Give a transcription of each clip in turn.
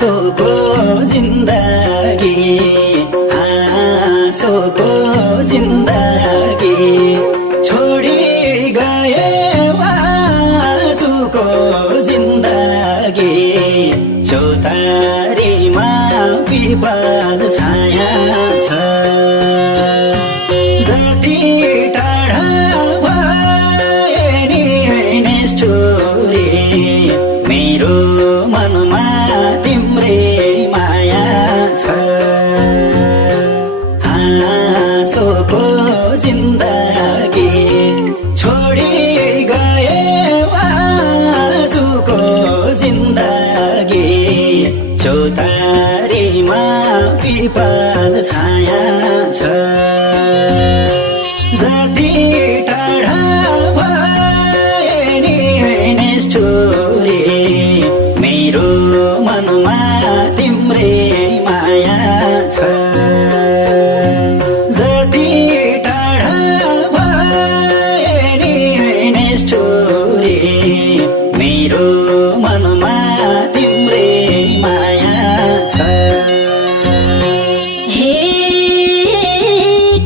हाँसोको जिन्दगी हाँसोको जिन्दगी छोडी गए आँसुको जिन्दगी चौतारीमा विपद छाया छ जति टाढा भए नि निष्ठुरी मेरो मनमा तिम्रै माया छ हाँसोको जिन्दगी छोडी गए आँसुको जिन्दगी चौतारीमा विपद छाया छ जति टाढा भए नि निष्ठुरी मेरो मनमा तिम्रै माया छ जति टाढा भए नि निष्ठुरी मेरो मनमा तिम्रै माया छ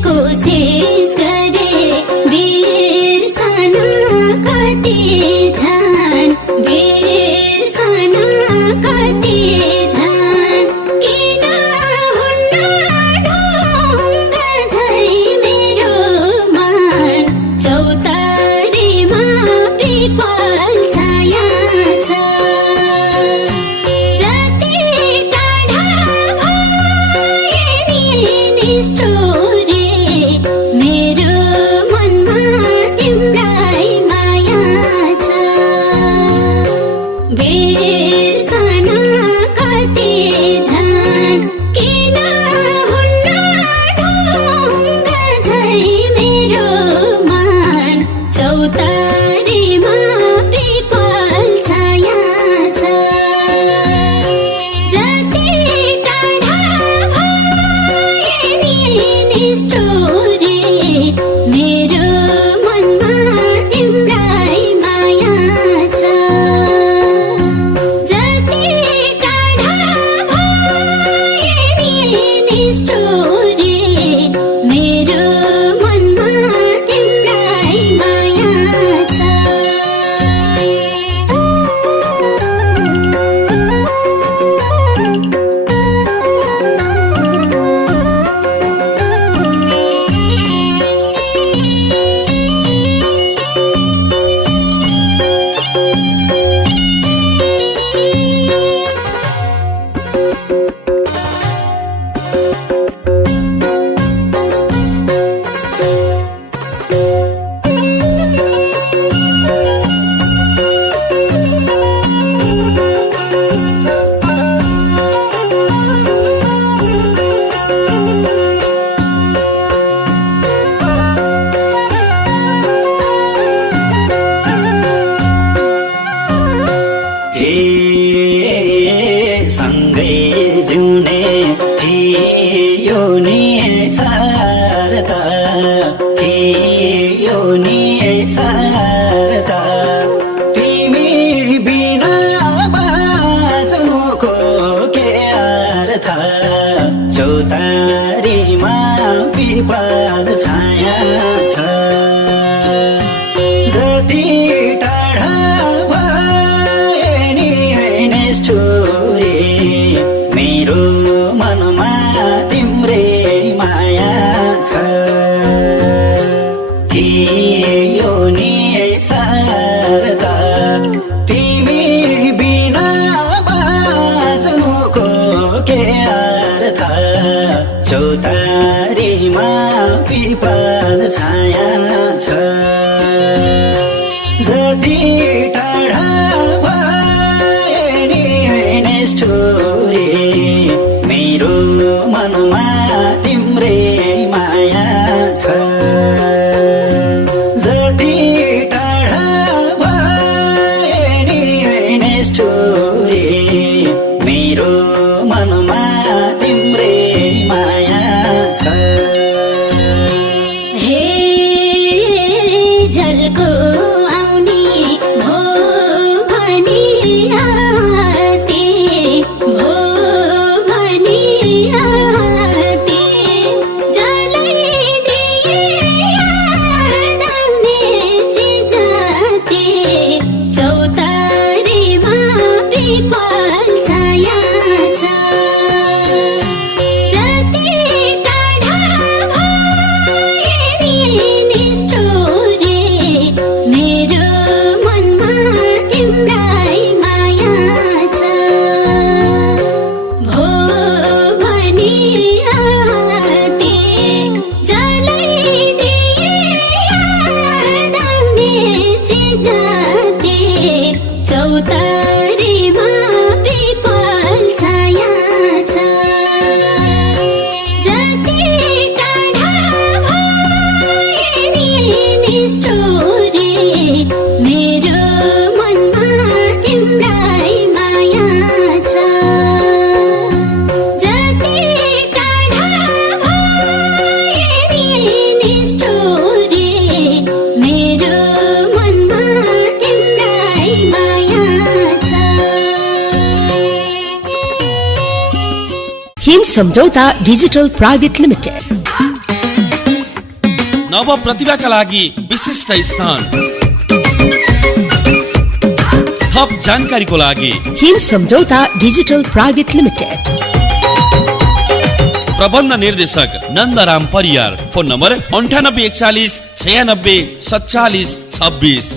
कोशिश गरे बिर्सन कति छन् बिर्सन कति छन् किन हुन्न ढुङ्ग झै मेरो मन चौतारीमा विपल छाया छ जति टाढा भए नि निष्ठुरी मेरो मनमा तिम्रै माया छ बिर्सन कति छन् किन हुन्न ढुङ्ग झै मेरो मन चौतारीमा विपल छाया छ जति टाढा भए नि निष्ठुरी मेरो मनमा तिम्रै माया छ जति टाढा भए नि निष्ठुरी मेरो मनमा तिम्रै माया छ सँगै जिउने थियो नि सारता थियो नि सारता तिमी बिना बाँच्नुको के अर्थ चौतारीमा विपद छाया छ जति टाढा भए नि निष्ठुरी मेरो मनमा तिम्रै माया छ थियो नि सारता तिमी बिना बाँच्नुको के अर्थ चौतारीमा विपद छाया छ जति टाढा भए नि निष्ठुरी मेरो मनमा तिम्रै माया छ जति टाढा भए नि निष्ठुरी मेरो मनमा तिम्रै माया छ झल्को आउने भो भनी आते भो हिम सम्झौता डिजिटल प्राइभेट लिमिटेड। नव प्रतिभाका लागि विशिष्ट स्थान। थप जानकारीको लागि हिम सम्झौता डिजिटल प्राइभेट लिमिटेड। प्रबन्ध निर्देशक नन्दराम परियार। Phone number 9841 96 47 26।